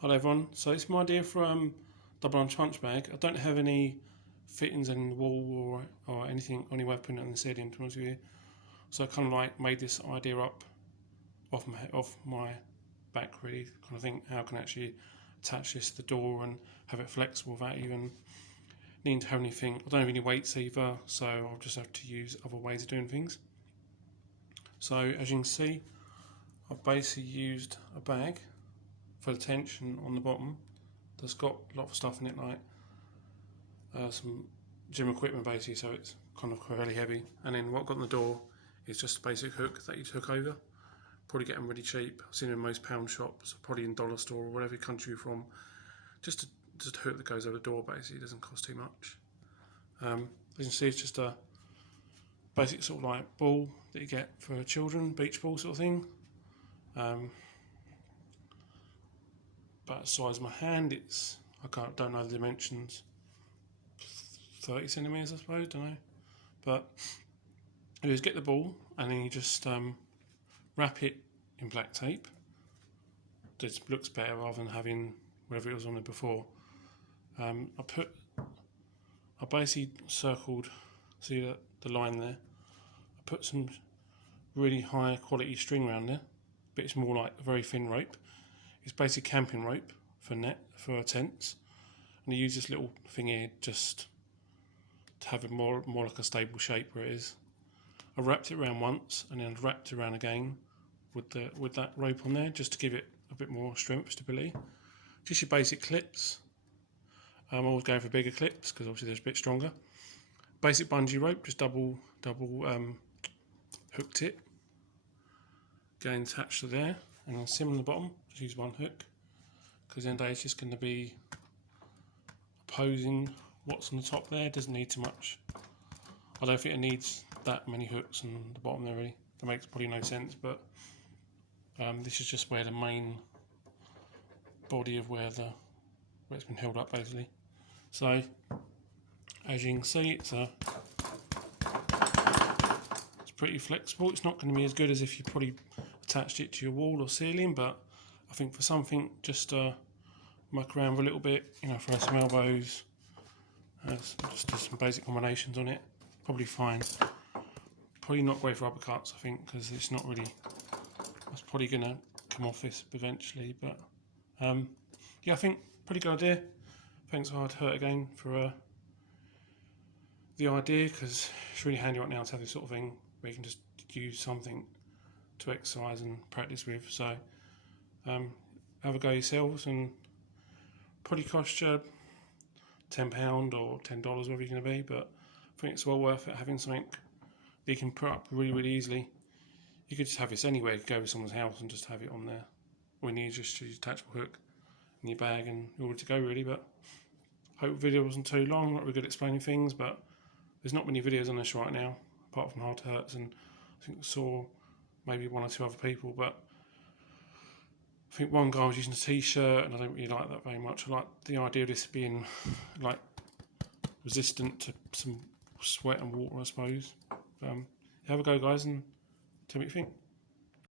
Hello everyone, so it's my idea for double arch hunch bag. I don't have any fittings in the wall or anything, only way of putting it on the ceiling to be honest with you. So I kind of like made this idea up off my back really, kind of think how I can actually attach this to the door and have it flexible without even needing to have anything. I don't have any weights either, so I'll just have to use other ways of doing things. So as you can see, I've basically used a bag for the tension on the bottom that's got a lot of stuff in it, like some gym equipment basically, so it's kind of fairly heavy. And then what I've got on the door is just a basic hook that you hook over. Probably get them really cheap. I've seen them in most pound shops, probably in dollar store or whatever country you're from. Just a hook that goes over the door basically, it doesn't cost too much. As you can see, it's just a basic sort of like ball that you get for children, beach ball sort of thing. About the size of my hand, don't know the dimensions, 30 centimetres I suppose, don't know. But you just get the ball and then you just wrap it in black tape. It looks better rather than having whatever it was on it before. I basically circled, see the line there. I put some really high quality string around there, but it's more like a very thin rope. It's basically camping rope for tents, and I use this little thing here just to have it more like a stable shape where it is. I wrapped it around once and then wrapped it around again with that rope on there just to give it a bit more strength, stability. Just your basic clips. I'm always going for bigger clips because obviously they're a bit stronger. Basic bungee rope, just double hook tip going attached to there, and then sim on the bottom. Just use one hook because then it's just going to be opposing what's on the top there. It doesn't need too much. I don't think it needs that many hooks on the bottom there really. That makes probably no sense, but this is just where the main body of where it's been held up basically. So as you can see, it's pretty flexible. It's not going to be as good as if you probably attached it to your wall or ceiling, but I think for something just muck around a little bit, throw some elbows, just do some basic combinations on it, probably fine. Probably not great for uppercuts, I think, because it's not really, it's probably going to come off this eventually, but yeah, I think pretty good idea. Thanks Hard Hurt again for the idea, because it's really handy right now to have this sort of thing where you can just use something to exercise and practice with. So have a go yourselves, and probably cost you £10 or $10, whatever you're going to be, but I think it's well worth it having something that you can put up really easily. You could just have this anywhere. You could go to someone's house and just have it on there. All you need is just use a detachable hook in your bag and you're ready to go really. But I hope the video wasn't too long. I'm not really good at explaining things, but there's not many videos on this right now apart from Hard Hurts, and I think I saw maybe one or two other people, but I think one guy was using a t-shirt and I don't really like that very much. I like the idea of this being like resistant to some sweat and water, I suppose. Have a go guys and tell me what you think.